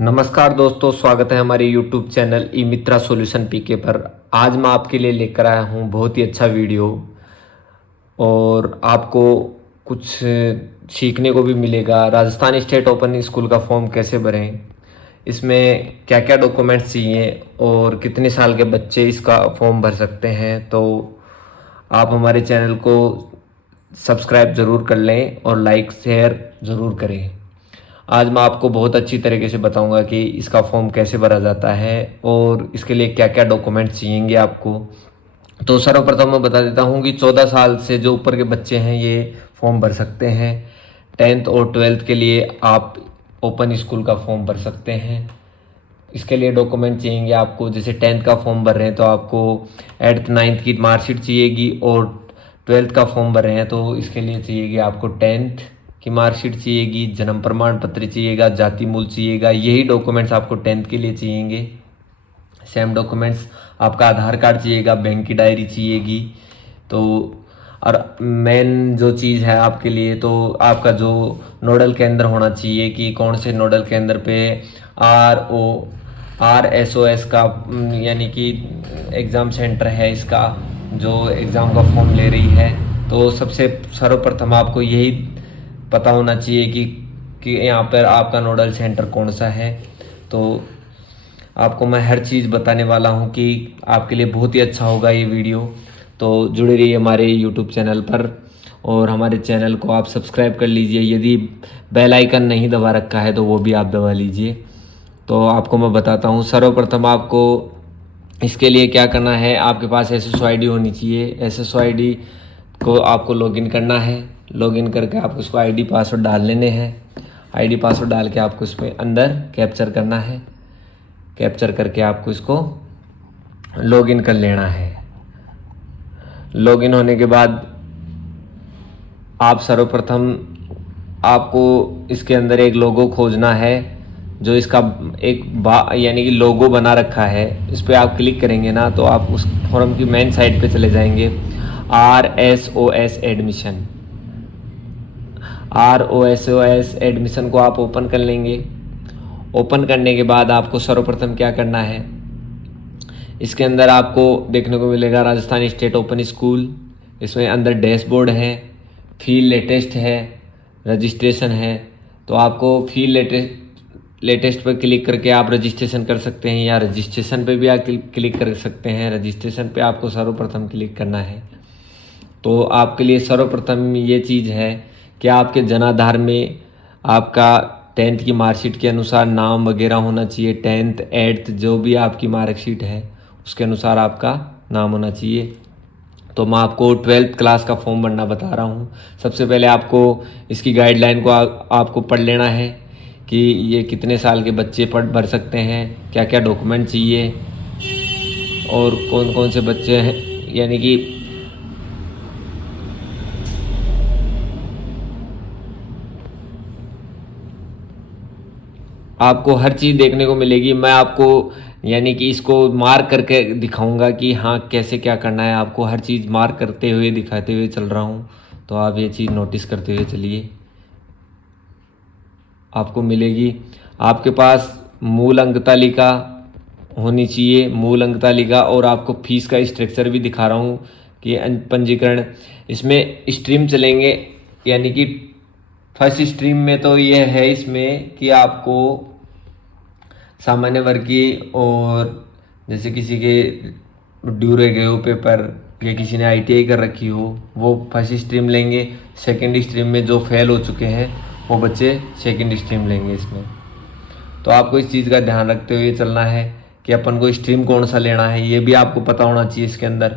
नमस्कार दोस्तों, स्वागत है हमारे YouTube चैनल ई मित्रा सॉल्यूशन पीके पर। आज मैं आपके लिए लेकर आया हूँ बहुत ही अच्छा वीडियो और आपको कुछ सीखने को भी मिलेगा। राजस्थान स्टेट ओपन स्कूल का फॉर्म कैसे भरें, इसमें क्या क्या डॉक्यूमेंट्स चाहिए और कितने साल के बच्चे इसका फॉर्म भर सकते हैं। तो आप हमारे चैनल को सब्सक्राइब ज़रूर कर लें और लाइक शेयर ज़रूर करें। आज मैं आपको बहुत अच्छी तरीके से बताऊंगा कि इसका फॉर्म कैसे भरा जाता है और इसके लिए क्या क्या डॉक्यूमेंट्स चाहिएंगे आपको। तो सर्वप्रथम मैं बता देता हूं कि 14 साल से जो ऊपर के बच्चे हैं ये फॉर्म भर सकते हैं। 10th और 12th के लिए आप ओपन स्कूल का फॉर्म भर सकते हैं। इसके लिए डॉक्यूमेंट चाहिएंगे आपको। जैसे 10th का फॉर्म भर रहे हैं तो आपको 8th 9th की मार्कशीट चाहिएगी, और 12th का फॉर्म भर रहे हैं तो इसके लिए चाहिएगी आपको 10th की मार्कशीट चाहिएगी, जन्म प्रमाण पत्र चाहिएगा, जाति मूल चाहिएगा। यही डॉक्यूमेंट्स आपको 10th के लिए चाहिएंगे। सेम डॉक्यूमेंट्स आपका आधार कार्ड चाहिएगा, बैंक की डायरी चाहिएगी। तो और मेन जो चीज़ है आपके लिए, तो आपका जो नोडल केंद्र होना चाहिए कि कौन से नोडल केंद्र पे RSOS का यानी कि एग्ज़ाम सेंटर है इसका, जो एग्ज़ाम का फॉर्म ले रही है। तो सबसे सर्वप्रथम आपको यही पता होना चाहिए कि यहाँ पर आपका नोडल सेंटर कौन सा है। तो आपको मैं हर चीज़ बताने वाला हूँ कि आपके लिए बहुत ही अच्छा होगा ये वीडियो। तो जुड़े रहिए हमारे YouTube चैनल पर और हमारे चैनल को आप सब्सक्राइब कर लीजिए। यदि बेल आइकन नहीं दबा रखा है तो वो भी आप दबा लीजिए। तो आपको मैं बताता हूँ। सर्वप्रथम आपको इसके लिए क्या करना है, आपके पास SSO ID होनी चाहिए। SSO ID को आपको लॉगिन करना है। लॉगिन करके आपको उसको ID पासवर्ड डाल लेने हैं। ID पासवर्ड डाल के आपको उसमें अंदर कैप्चर करना है। कैप्चर करके आपको इसको लॉगिन कर लेना है। लॉगिन होने के बाद आप सर्वप्रथम आपको इसके अंदर एक लोगो खोजना है, जो इसका एक यानी कि लोगो बना रखा है। इस पर आप क्लिक करेंगे ना तो आप उस फॉर्म की मेन साइट पे चले जाएंगे। RSOS एडमिशन, RSOS एडमिशन को आप ओपन कर लेंगे। ओपन करने के बाद आपको सर्वप्रथम क्या करना है, इसके अंदर आपको देखने को मिलेगा राजस्थान स्टेट ओपन स्कूल। इसमें अंदर डैशबोर्ड है, फील्ड लेटेस्ट है, रजिस्ट्रेशन है। तो आपको फील्ड लेटेस्ट पर क्लिक करके आप रजिस्ट्रेशन कर सकते हैं, या रजिस्ट्रेशन पे भी आप क्लिक कर सकते हैं। रजिस्ट्रेशन पे आपको सर्वप्रथम क्लिक करना है। तो आपके लिए सर्वप्रथम ये चीज़ है कि आपके जनाधार में आपका 10th की मार्कशीट के अनुसार नाम वगैरह होना चाहिए। 10th 8th जो भी आपकी मार्कशीट है उसके अनुसार आपका नाम होना चाहिए। तो मैं आपको 12th क्लास का फॉर्म भरना बता रहा हूँ। सबसे पहले आपको इसकी गाइडलाइन को आपको पढ़ लेना है कि ये कितने साल के बच्चे भर सकते हैं, क्या क्या डॉक्यूमेंट चाहिए और कौन कौन से बच्चे हैं। यानी कि आपको हर चीज़ देखने को मिलेगी। मैं आपको यानी कि इसको मार्क करके दिखाऊंगा कि हाँ कैसे क्या करना है। आपको हर चीज़ मार्क करते हुए दिखाते हुए चल रहा हूँ, तो आप ये चीज़ नोटिस करते हुए चलिए। आपको मिलेगी, आपके पास मूल अंक तालिका होनी चाहिए, मूल अंक तालिका। और आपको फीस का स्ट्रक्चर भी दिखा रहा हूँ कि पंजीकरण इसमें स्ट्रीम चलेंगे। यानी कि फर्स्ट स्ट्रीम में तो ये है इसमें कि आपको सामान्य वर्ग की, और जैसे किसी के ड्यू रह गए हो पेपर या किसी ने ITI कर रखी हो वो फर्स्ट स्ट्रीम लेंगे। सेकंड स्ट्रीम में जो फेल हो चुके हैं वो बच्चे सेकंड स्ट्रीम लेंगे इसमें। तो आपको इस चीज़ का ध्यान रखते हुए चलना है कि अपन को स्ट्रीम कौन सा लेना है, ये भी आपको पता होना चाहिए इसके अंदर।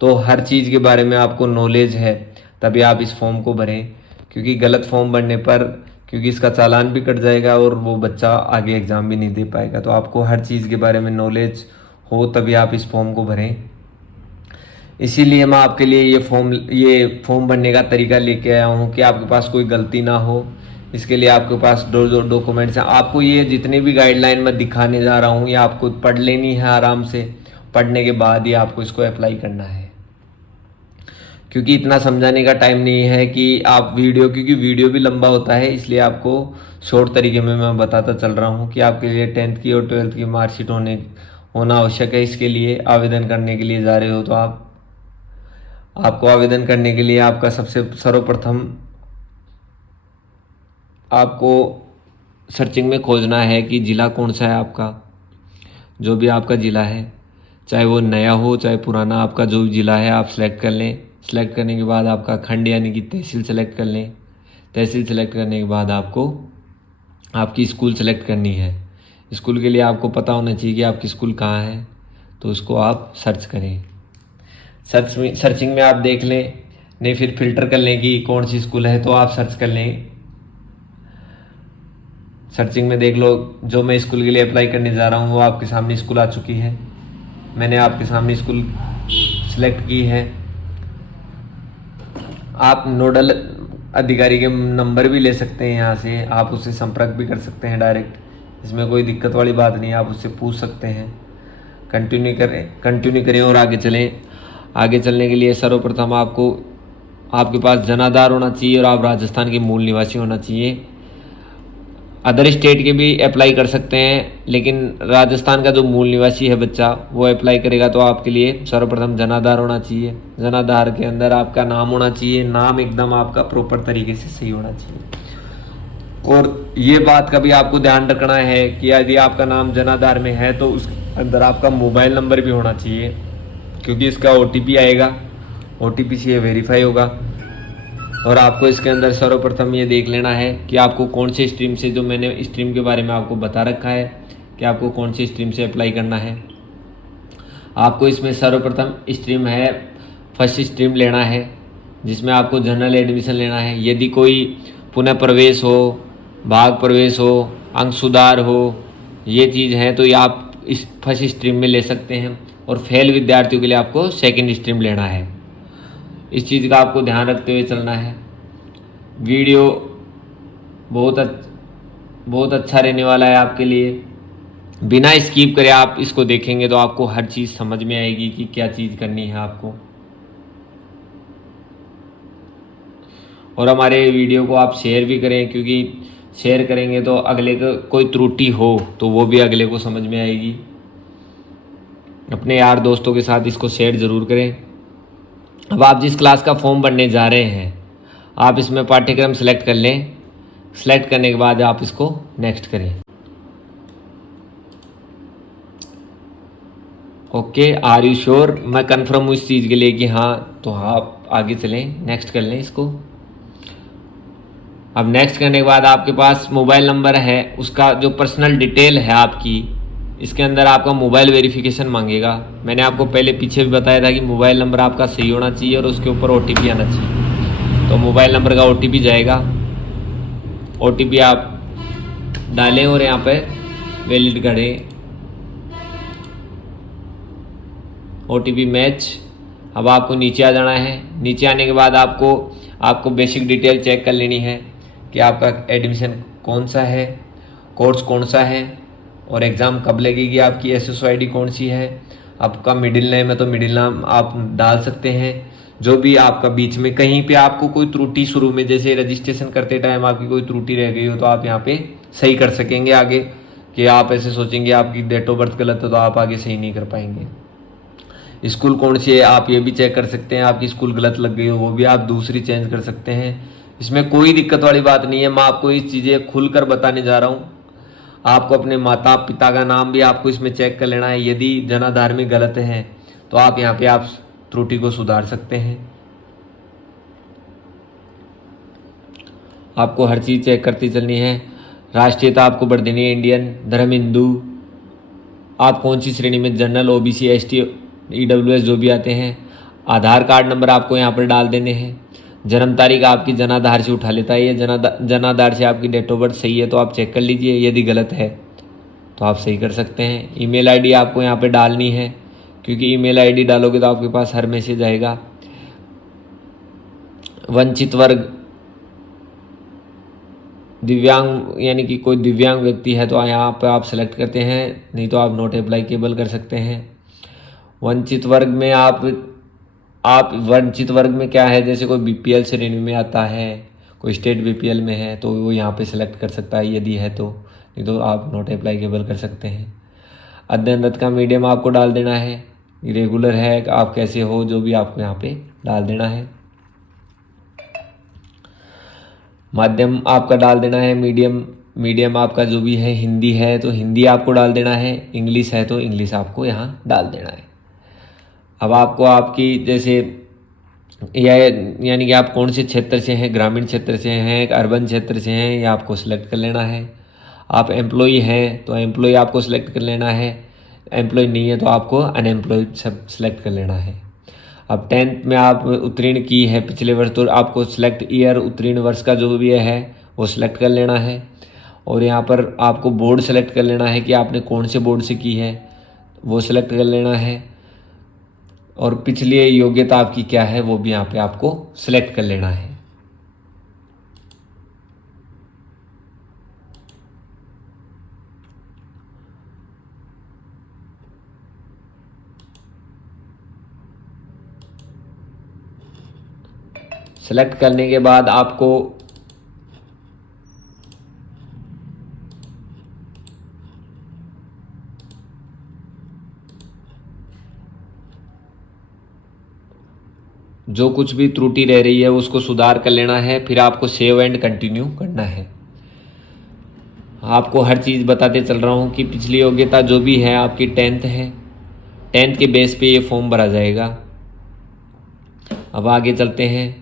तो हर चीज़ के बारे में आपको नॉलेज है तभी आप इस फॉर्म को भरें, क्योंकि गलत फॉर्म भरने पर क्योंकि इसका चालान भी कट जाएगा और वो बच्चा आगे एग्ज़ाम भी नहीं दे पाएगा। तो आपको हर चीज़ के बारे में नॉलेज हो तभी आप इस फॉर्म को भरें। इसीलिए मैं आपके लिए ये फॉर्म भरने का तरीका लेके आया हूँ कि आपके पास कोई गलती ना हो। इसके लिए आपके पास जो डॉक्यूमेंट्स हैं, आपको ये जितने भी गाइडलाइन मैं दिखाने जा रहा हूँ ये आपको पढ़ लेनी है आराम से। पढ़ने के बाद ही आपको इसको अप्लाई करना है। क्योंकि इतना समझाने का टाइम नहीं है कि आप वीडियो, क्योंकि वीडियो भी लंबा होता है, इसलिए आपको शॉर्ट तरीके में मैं बताता चल रहा हूँ कि आपके लिए 10th की और 12th की मार्कशीट होना आवश्यक है। इसके लिए आवेदन करने के लिए जा रहे हो तो आपको आवेदन करने के लिए आपका सबसे सर्वप्रथम आपको सर्चिंग में खोजना है कि ज़िला कौन सा है आपका। जो भी आपका ज़िला है, चाहे वो नया हो चाहे पुराना, आपका जो भी ज़िला है आप सेलेक्ट कर लें। सेलेक्ट करने के बाद आपका खंड यानी कि तहसील सेलेक्ट कर लें। तहसील सेलेक्ट करने के बाद आपको आपकी स्कूल सेलेक्ट करनी है। स्कूल के लिए आपको पता होना चाहिए कि आपकी स्कूल कहाँ है, तो उसको आप सर्च करें। सर्चिंग में आप देख लें, नहीं फिर फिल्टर कर लें कि कौन सी स्कूल है, तो आप सर्च कर लें। सर्चिंग में देख लो, जो मैं स्कूल के लिए अप्लाई करने जा रहा हूँ वो आपके सामने स्कूल आ चुकी है। मैंने आपके सामने स्कूल सिलेक्ट की है। आप नोडल अधिकारी के नंबर भी ले सकते हैं, यहाँ से आप उससे संपर्क भी कर सकते हैं डायरेक्ट। इसमें कोई दिक्कत वाली बात नहीं है, आप उससे पूछ सकते हैं। कंटिन्यू करें और आगे चलें। आगे चलने के लिए सर्वप्रथम आपके पास जनाधार होना चाहिए और आप राजस्थान के मूल निवासी होना चाहिए। अदर स्टेट के भी अप्लाई कर सकते हैं, लेकिन राजस्थान का जो मूल निवासी है बच्चा वो अप्लाई करेगा तो आपके लिए सर्वप्रथम जनाधार होना चाहिए। जनाधार के अंदर आपका नाम होना चाहिए, नाम एकदम आपका प्रॉपर तरीके से सही होना चाहिए। और ये बात का भी आपको ध्यान रखना है कि यदि आपका नाम जनाधार में है तो उस अंदर आपका मोबाइल नंबर भी होना चाहिए, क्योंकि इसका OTP आएगा, OTP से ये वेरीफाई होगा। और आपको इसके अंदर सर्वप्रथम ये देख लेना है कि आपको कौन से स्ट्रीम से, जो मैंने स्ट्रीम के बारे में आपको बता रखा है कि आपको कौन सी स्ट्रीम से अप्लाई करना है। आपको इसमें सर्वप्रथम स्ट्रीम है, फर्स्ट स्ट्रीम लेना है, जिसमें आपको जनरल एडमिशन लेना है। यदि कोई पुनः प्रवेश हो, भाग प्रवेश हो, अंक सुधार हो, ये चीज़ है तो ये आप इस फर्स्ट स्ट्रीम में ले सकते हैं। और फेल विद्यार्थियों के लिए आपको सेकेंड स्ट्रीम लेना है। इस चीज़ का आपको ध्यान रखते हुए चलना है। वीडियो बहुत अच्छा रहने वाला है आपके लिए। बिना स्किप करे आप इसको देखेंगे तो आपको हर चीज़ समझ में आएगी कि क्या चीज़ करनी है आपको। और हमारे वीडियो को आप शेयर भी करें, क्योंकि शेयर करेंगे तो अगले को कोई त्रुटि हो तो वो भी अगले को समझ में आएगी। अपने यार दोस्तों के साथ इसको शेयर ज़रूर करें। अब आप जिस क्लास का फॉर्म भरने जा रहे हैं, आप इसमें पाठ्यक्रम सेलेक्ट कर लें। सेलेक्ट करने के बाद आप इसको नेक्स्ट करें। Okay, are you sure? मैं कंफर्म हूँ इस चीज़ के लिए कि हाँ, तो आप आगे चलें, नेक्स्ट कर लें इसको। अब नेक्स्ट करने के बाद आपके पास मोबाइल नंबर है, उसका जो पर्सनल डिटेल है आपकी, इसके अंदर आपका मोबाइल वेरिफिकेशन मांगेगा। मैंने आपको पहले पीछे भी बताया था कि मोबाइल नंबर आपका सही होना चाहिए और उसके ऊपर OTP आना चाहिए। तो मोबाइल नंबर का OTP जाएगा, OTP आप डालें और यहाँ पे वैलिड करें। OTP match. अब आपको नीचे आ जाना है। नीचे आने के बाद आपको बेसिक डिटेल चेक कर लेनी है कि आपका एडमिशन कौन सा है, कोर्स कौन सा है और एग्ज़ाम कब लगेगी, आपकी SSO ID कौन सी है, आपका मिडिल नेम है तो मिडिल नाम आप डाल सकते हैं। जो भी आपका बीच में कहीं पे आपको कोई त्रुटि शुरू में, जैसे रजिस्ट्रेशन करते टाइम आपकी कोई त्रुटि रह गई हो तो आप यहाँ पे सही कर सकेंगे आगे। कि आप ऐसे सोचेंगे आपकी डेट ऑफ बर्थ गलत है तो आप आगे सही नहीं कर पाएंगे। स्कूल कौन सी है आप ये भी चेक कर सकते हैं, आपकी स्कूल गलत लग गई हो वो भी आप दूसरी चेंज कर सकते हैं। इसमें कोई दिक्कत वाली बात नहीं है। मैं आपको इस चीज़ें खुलकर बताने जा रहा हूँ। आपको अपने माता पिता का नाम भी आपको इसमें चेक कर लेना है। यदि जनाधार में गलत है तो आप यहाँ पे आप त्रुटि को सुधार सकते हैं। आपको हर चीज़ चेक करती चलनी है। राष्ट्रीयता आपको बढ़ देनी है, इंडियन, धर्म हिंदू, आप कौन सी श्रेणी में, जनरल, OBC, ST, EWS जो भी आते हैं। आधार कार्ड नंबर आपको यहाँ पर डाल देने हैं। जन्म तारीख आपकी जनाधार से उठा लेता है, ये जनाधार से आपकी डेट ऑफ बर्थ सही है तो आप चेक कर लीजिए, यदि गलत है तो आप सही कर सकते हैं। ईमेल ID आपको यहाँ पे डालनी है, क्योंकि ईमेल ID डालोगे तो आपके पास हर मैसेज आएगा। वंचित वर्ग, दिव्यांग यानी कि कोई दिव्यांग व्यक्ति है तो यहाँ पर आप सेलेक्ट करते हैं, नहीं तो आप नॉट अप्लाईकेबल कर सकते हैं। वंचित वर्ग में आप आप वंचित वर्ग में क्या है, जैसे कोई बीपीएल श्रेणी में आता है, कोई स्टेट बीपीएल में है, तो वो यहाँ पे सिलेक्ट कर सकता है यदि है तो, नहीं तो आप नॉट अप्लाइकेबल कर सकते हैं। अध्ययनरत का मीडियम आपको डाल देना है, रेगुलर है आप कैसे हो, जो भी आपको यहाँ पे डाल देना है। माध्यम आपका डाल देना है, मीडियम आपका जो भी है, हिंदी है तो हिंदी आपको डाल देना है, इंग्लिश है तो इंग्लिश आपको यहाँ डाल देना है। अब आपको आपकी जैसे यानी कि आप कौन से क्षेत्र से हैं, ग्रामीण क्षेत्र से हैं, अर्बन क्षेत्र से हैं, या आपको सिलेक्ट कर लेना है। आप एम्प्लॉई हैं तो एम्प्लॉई आपको सिलेक्ट कर लेना है, एम्प्लॉय नहीं है तो आपको अनएम्प्लॉयड सब सिलेक्ट कर लेना है। अब 10th में आप उत्तीर्ण की है पिछले वर्ष, तो आपको सिलेक्ट ईयर, उत्तीर्ण वर्ष का जो भी है वो सिलेक्ट कर लेना है। और यहाँ पर आपको बोर्ड सेलेक्ट कर लेना है कि आपने कौन से बोर्ड से की है, वो सिलेक्ट कर लेना है। और पिछली योग्यता आपकी क्या है वो भी यहाँ पे आपको सिलेक्ट कर लेना है। सेलेक्ट करने के बाद आपको जो कुछ भी त्रुटि रह रही है उसको सुधार कर लेना है, फिर आपको सेव एंड कंटिन्यू करना है। आपको हर चीज़ बताते चल रहा हूँ कि पिछली योग्यता जो भी है आपकी 10th है, 10th के बेस पे ये फॉर्म भरा जाएगा। अब आगे चलते हैं।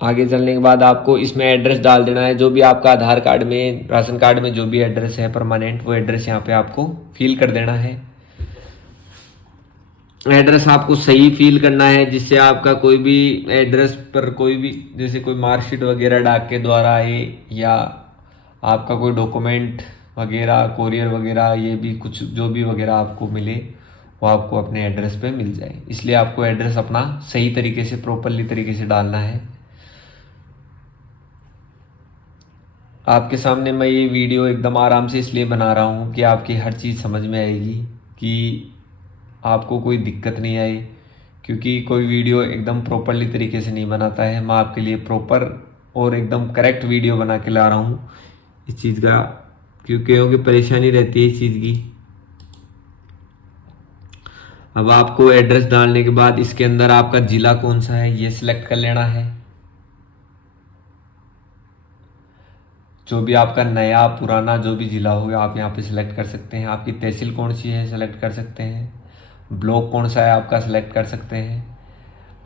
आगे चलने के बाद आपको इसमें एड्रेस डाल देना है, जो भी आपका आधार कार्ड में, राशन कार्ड में जो भी एड्रेस है परमानेंट, वो एड्रेस यहाँ पे आपको फिल कर देना है। एड्रेस आपको सही फिल करना है, जिससे आपका कोई भी एड्रेस पर कोई भी जैसे कोई मार्कशीट वगैरह डाक के द्वारा आए, या आपका कोई डॉक्यूमेंट वगैरह, कोरियर वगैरह, ये भी कुछ जो भी वगैरह आपको मिले वो आपको अपने एड्रेस पे मिल जाए। इसलिए आपको एड्रेस अपना सही तरीके से, प्रॉपरली तरीके से डालना है। आपके सामने मैं ये वीडियो एकदम आराम से इसलिए बना रहा हूँ कि आपकी हर चीज़ समझ में आएगी, कि आपको कोई दिक्कत नहीं आए, क्योंकि कोई वीडियो एकदम प्रॉपरली तरीके से नहीं बनाता है। मैं आपके लिए प्रॉपर और एकदम करेक्ट वीडियो बना के ला रहा हूँ इस चीज़ का, क्योंकि परेशानी रहती है इस चीज़ की। अब आपको एड्रेस डालने के बाद इसके अंदर आपका ज़िला कौन सा है ये सिलेक्ट कर लेना है। जो भी आपका नया पुराना जो भी ज़िला होगा आप यहाँ पे सिलेक्ट कर सकते हैं। आपकी तहसील कौन सी है सेलेक्ट कर सकते हैं, ब्लॉक कौन सा है आपका सिलेक्ट कर सकते हैं,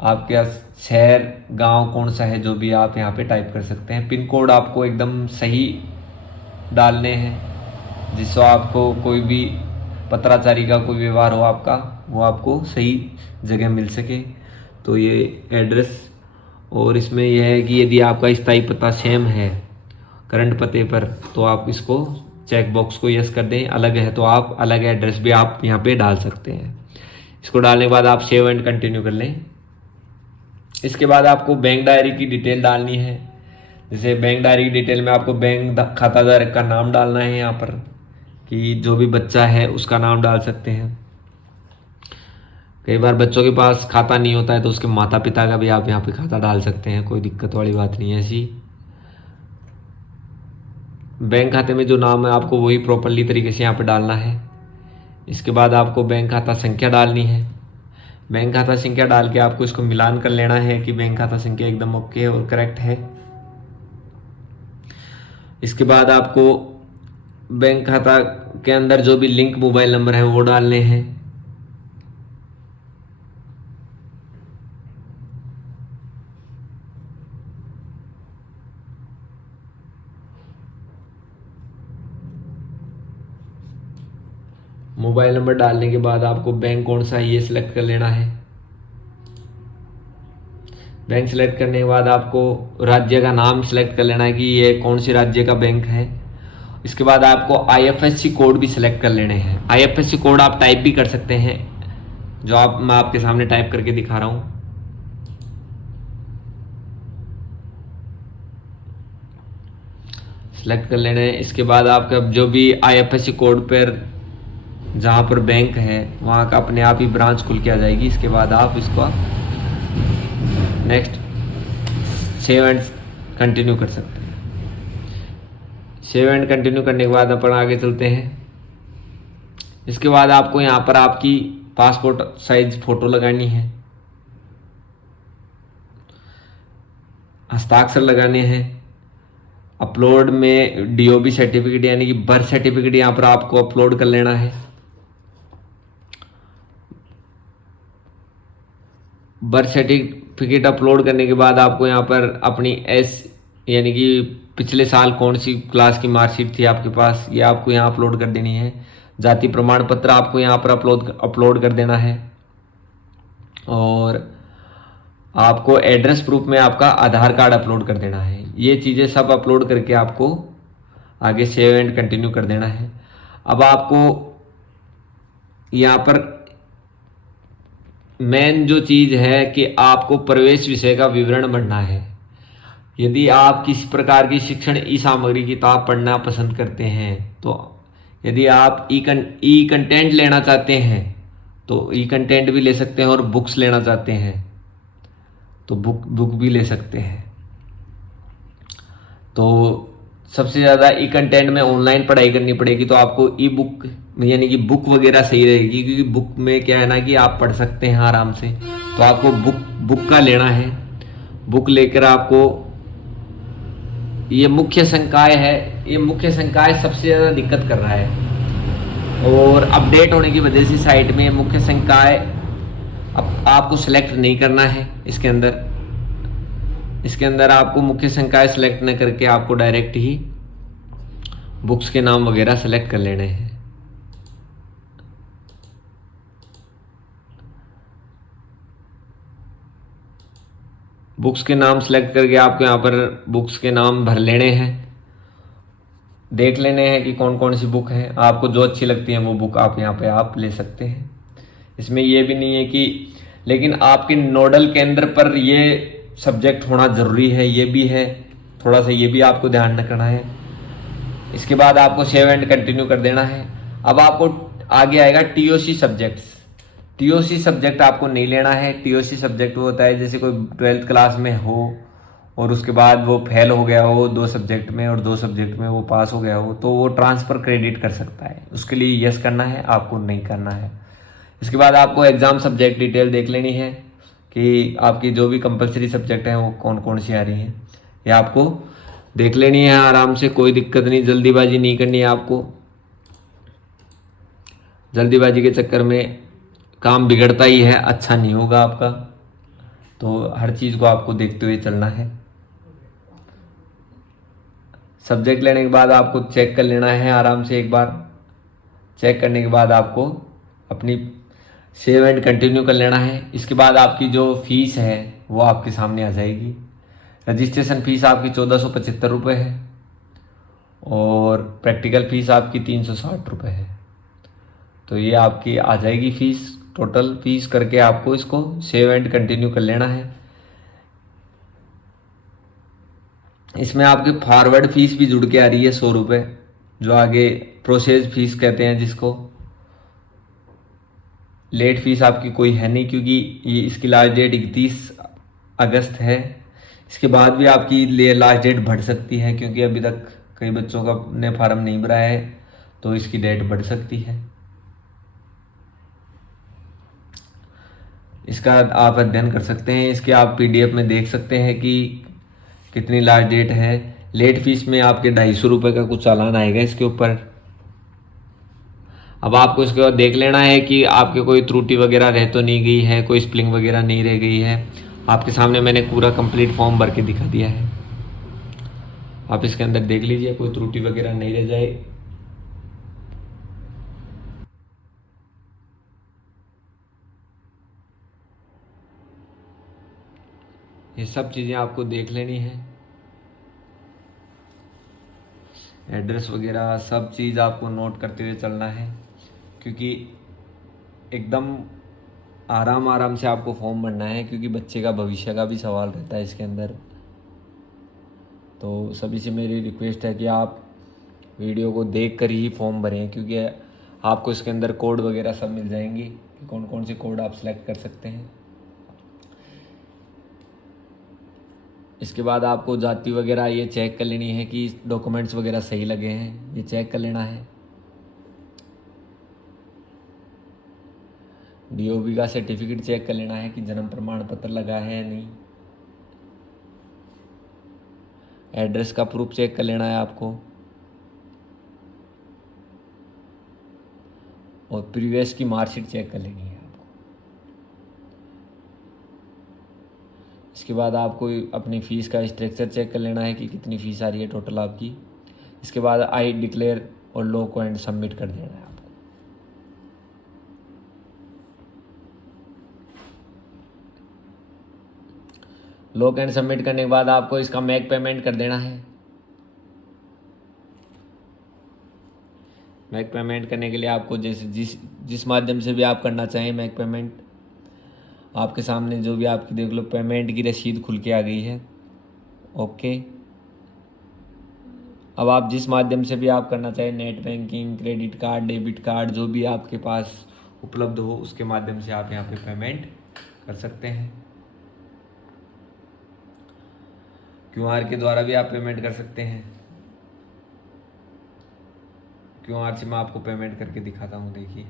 आपके शहर गांव कौन सा है जो भी आप यहाँ पे टाइप कर सकते हैं। पिन कोड आपको एकदम सही डालने हैं, जिससे आपको कोई भी पत्राचारी का कोई व्यवहार हो आपका, वो आपको सही जगह मिल सके। तो ये एड्रेस, और इसमें यह है कि यदि आपका स्थायी पता सेम है करंट पते पर, तो आप इसको चेक बॉक्स को यस कर दें। अलग है तो आप अलग एड्रेस भी आप यहाँ पे डाल सकते हैं। इसको डालने के बाद आप सेव एंड कंटिन्यू कर लें। इसके बाद आपको बैंक डायरी की डिटेल डालनी है। जैसे बैंक डायरी की डिटेल में आपको बैंक खाताधारक का नाम डालना है यहाँ पर, कि जो भी बच्चा है उसका नाम डाल सकते हैं। कई बार बच्चों के पास खाता नहीं होता है तो उसके माता पिता का भी आप यहाँ पे खाता डाल सकते हैं, कोई दिक्कत वाली बात नहीं है ऐसी। बैंक खाते में जो नाम है आपको वही प्रॉपरली तरीके से यहाँ पे डालना है। इसके बाद आपको बैंक खाता संख्या डालनी है। बैंक खाता संख्या डाल के आपको इसको मिलान कर लेना है कि बैंक खाता संख्या एकदम ओके और करेक्ट है। इसके बाद आपको बैंक खाता के अंदर जो भी लिंक मोबाइल नंबर है वो डालने हैं। मोबाइल नंबर डालने के बाद आपको बैंक कौन सा है ये सिलेक्ट कर लेना है। बैंक सिलेक्ट करने के बाद आपको राज्य का नाम सिलेक्ट कर लेना है कि ये कौन से राज्य का बैंक है। इसके बाद आपको आईएफएससी कोड भी सिलेक्ट कर लेने हैं। आईएफएससी कोड आप टाइप भी कर सकते हैं, जो मैं आपके सामने टाइप करके दिखा रहा हूँ। सेलेक्ट कर लेना है। इसके बाद आपका जो भी IFSC कोड पर जहाँ पर बैंक है वहाँ का अपने आप ही ब्रांच खुल के आ जाएगी। इसके बाद आप इसको नेक्स्ट सेव एंड कंटिन्यू कर सकते हैं। सेव एंड कंटिन्यू करने के बाद अपन आगे चलते हैं। इसके बाद आपको यहाँ पर आपकी पासपोर्ट साइज फ़ोटो लगानी है, हस्ताक्षर लगाने हैं। अपलोड में DOB सर्टिफिकेट यानी कि बर्थ सर्टिफिकेट यहाँ पर आपको अपलोड कर लेना है। बर्थ सर्टिफिकेट अपलोड करने के बाद आपको यहाँ पर अपनी यानी कि पिछले साल कौन सी क्लास की मार्कशीट थी आपके पास, ये आपको यहाँ अपलोड कर देनी है। जाति प्रमाण पत्र आपको यहाँ पर अपलोड कर देना है। और आपको एड्रेस प्रूफ में आपका आधार कार्ड अपलोड कर देना है। ये चीज़ें सब अपलोड करके आपको आगे सेव एंड कंटिन्यू कर देना है। अब आपको यहाँ पर मेन जो चीज़ है कि आपको प्रवेश विषय का विवरण भरना है। यदि आप किसी प्रकार की शिक्षण ई सामग्री किताब पढ़ना पसंद करते हैं, तो यदि आप ई कंटेंट लेना चाहते हैं तो ई कंटेंट भी ले सकते हैं, और बुक्स लेना चाहते हैं तो बुक भी ले सकते हैं। तो सबसे ज़्यादा ई कंटेंट में ऑनलाइन पढ़ाई करनी पड़ेगी, तो आपको ई बुक यानी कि बुक वगैरह सही रहेगी, क्योंकि बुक में क्या है ना कि आप पढ़ सकते हैं आराम से। तो आपको बुक का लेना है। बुक लेकर आपको ये मुख्य संकाय है, ये मुख्य संकाय सबसे ज़्यादा दिक्कत कर रहा है, और अपडेट होने की वजह से साइट में मुख्य संकाय अब आपको सेलेक्ट नहीं करना है। इसके अंदर आपको मुख्य संकाय सेलेक्ट न करके आपको डायरेक्ट ही बुक्स के नाम वगैरह सेलेक्ट कर लेने हैं। बुक्स के नाम सेलेक्ट करके आपको यहाँ पर बुक्स के नाम भर लेने हैं। देख लेने हैं कि कौन कौन सी बुक है, आपको जो अच्छी लगती है वो बुक आप यहाँ पे आप ले सकते हैं। इसमें ये भी नहीं है कि, लेकिन आपके नोडल केंद्र पर ये सब्जेक्ट होना ज़रूरी है, ये भी है, थोड़ा सा ये भी आपको ध्यान रखना है। इसके बाद आपको सेव एंड कंटिन्यू कर देना है। अब आपको आगे आएगा TOC सब्जेक्ट्स। TOC सब्जेक्ट आपको नहीं लेना है। TOC सब्जेक्ट वो होता है जैसे कोई 12th क्लास में हो और उसके बाद वो फेल हो गया हो 2 सब्जेक्ट में और 2 सब्जेक्ट में वो पास हो गया हो, तो वो ट्रांसफ़र क्रेडिट कर सकता है। उसके लिए यस करना है, आपको नहीं करना है। इसके बाद आपको एग्ज़ाम सब्जेक्ट डिटेल देख लेनी है कि आपकी जो भी कंपलसरी सब्जेक्ट हैं वो कौन कौन सी आ रही हैं, ये आपको देख लेनी है आराम से। कोई दिक्कत नहीं, जल्दीबाजी नहीं करनी है आपको। जल्दीबाजी के चक्कर में काम बिगड़ता ही है, अच्छा नहीं होगा आपका। तो हर चीज़ को आपको देखते हुए चलना है। सब्जेक्ट लेने के बाद आपको चेक कर लेना है आराम से। एक बार चेक करने के बाद आपको अपनी सेव एंड कंटिन्यू कर लेना है। इसके बाद आपकी जो फीस है वो आपके सामने आ जाएगी। रजिस्ट्रेशन फ़ीस आपकी 1475 रुपये है और प्रैक्टिकल फ़ीस आपकी 360 रुपये है। तो ये आपकी आ जाएगी फ़ीस, टोटल फ़ीस करके आपको इसको सेव एंड कंटिन्यू कर लेना है। इसमें आपके फॉरवर्ड फ़ीस भी जुड़ के आ रही है 100 रुपये, जो आगे प्रोसेस फ़ीस कहते हैं जिसको। लेट फ़ीस आपकी कोई है नहीं, क्योंकि ये इसकी लास्ट डेट 31 अगस्त है। इसके बाद भी आपकी लास्ट डेट बढ़ सकती है, क्योंकि अभी तक कई बच्चों का ने फार्म नहीं भरा है, तो इसकी डेट बढ़ सकती है। इसका आप अध्ययन कर सकते हैं। इसके आप PDF में देख सकते हैं कि कितनी लास्ट डेट है। लेट फीस में आपके 250 रुपये का कुछ चालान आएगा इसके ऊपर। अब आपको इसके बाद देख लेना है कि आपके कोई त्रुटि वगैरह रह तो नहीं गई है, कोई स्पेलिंग वगैरह नहीं रह गई है। आपके सामने मैंने पूरा कंप्लीट फॉर्म भर के दिखा दिया है, आप इसके अंदर देख लीजिए कोई त्रुटि वगैरह नहीं रह जाए। ये सब चीज़ें आपको देख लेनी है। एड्रेस वगैरह सब चीज़ आपको नोट करते हुए चलना है, क्योंकि एकदम आराम से आपको फॉर्म भरना है, क्योंकि बच्चे का भविष्य का भी सवाल रहता है इसके अंदर। तो सभी से मेरी रिक्वेस्ट है कि आप वीडियो को देख कर ही फॉर्म भरें, क्योंकि आपको इसके अंदर कोड वगैरह सब मिल जाएंगी कि कौन कौन से कोड आप सेलेक्ट कर सकते हैं। इसके बाद आपको जाति वगैरह ये चेक कर लेनी है कि डॉक्यूमेंट्स वगैरह सही लगे हैं, ये चेक कर लेना है। DOB का सर्टिफिकेट चेक कर लेना है कि जन्म प्रमाण पत्र लगा है या नहीं। एड्रेस का प्रूफ चेक कर लेना है आपको, और प्रीवियस की मार्कशीट चेक कर लेनी है आपको। इसके बाद आपको अपनी फ़ीस का स्ट्रक्चर चेक कर लेना है कि कितनी फ़ीस आ रही है टोटल आपकी। इसके बाद आई डिक्लेयर और लो को एंड सबमिट कर देना है आपको। लॉक एंड सबमिट करने के बाद आपको इसका मैक पेमेंट कर देना है। मैक पेमेंट करने के लिए आपको जैसे जिस माध्यम से भी आप करना चाहें मैक पेमेंट, आपके सामने जो भी आपकी देख लो पेमेंट की रसीद खुल के आ गई है। ओके, अब आप जिस माध्यम से भी आप करना चाहें, net banking, credit card, debit card, जो भी आपके पास उपलब्ध हो उसके माध्यम से आप यहाँ पे पेमेंट कर सकते हैं। QR के द्वारा भी आप पेमेंट कर सकते हैं। QR से मैं आपको पेमेंट करके दिखाता हूँ, देखिए।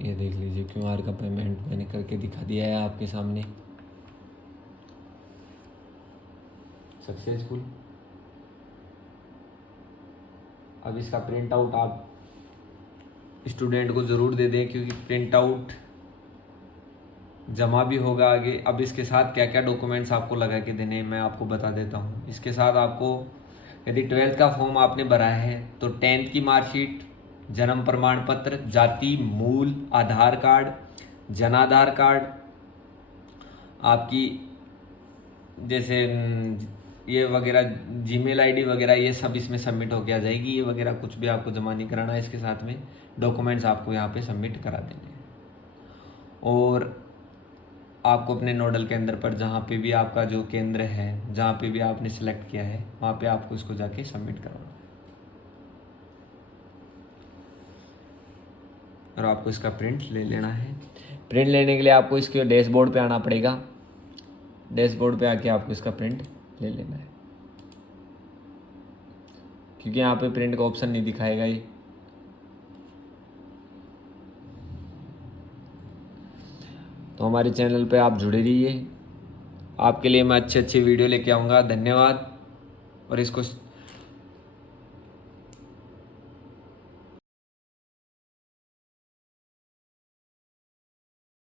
ये देख लीजिए QR का पेमेंट मैंने करके दिखा दिया है आपके सामने, सक्सेसफुल। अब इसका प्रिंट आउट आप स्टूडेंट को ज़रूर दे दें, क्योंकि प्रिंट आउट जमा भी होगा आगे। अब इसके साथ क्या क्या डॉक्यूमेंट्स आपको लगा के देने मैं आपको बता देता हूँ। इसके साथ आपको यदि 12th का फॉर्म आपने भरा है तो 10th की मार्कशीट, जन्म प्रमाण पत्र, जाति मूल, आधार कार्ड, जनाधार कार्ड, आपकी जैसे ये वगैरह जीमेल आईडी वगैरह, ये सब इसमें सबमिट होके आ जाएगी। ये वगैरह कुछ भी आपको जमा नहीं कराना है, इसके साथ में डॉक्यूमेंट्स आपको यहाँ पे सबमिट करा देने हैं। और आपको अपने नोडल केंद्र पर जहाँ पे भी आपका जो केंद्र है, जहाँ पे भी आपने सेलेक्ट किया है, वहाँ पे आपको इसको जाके सबमिट करवाना है। और आपको इसका प्रिंट ले लेना है। प्रिंट लेने के लिए आपको इसके डैशबोर्ड पे आना पड़ेगा। डैशबोर्ड पे आके आपको इसका प्रिंट ले लेना है, क्योंकि यहाँ पे प्रिंट का ऑप्शन नहीं दिखाएगा ये। तो हमारे चैनल पे आप जुड़े रहिए, आपके लिए मैं अच्छे अच्छे वीडियो लेके आऊँगा। धन्यवाद। और इसको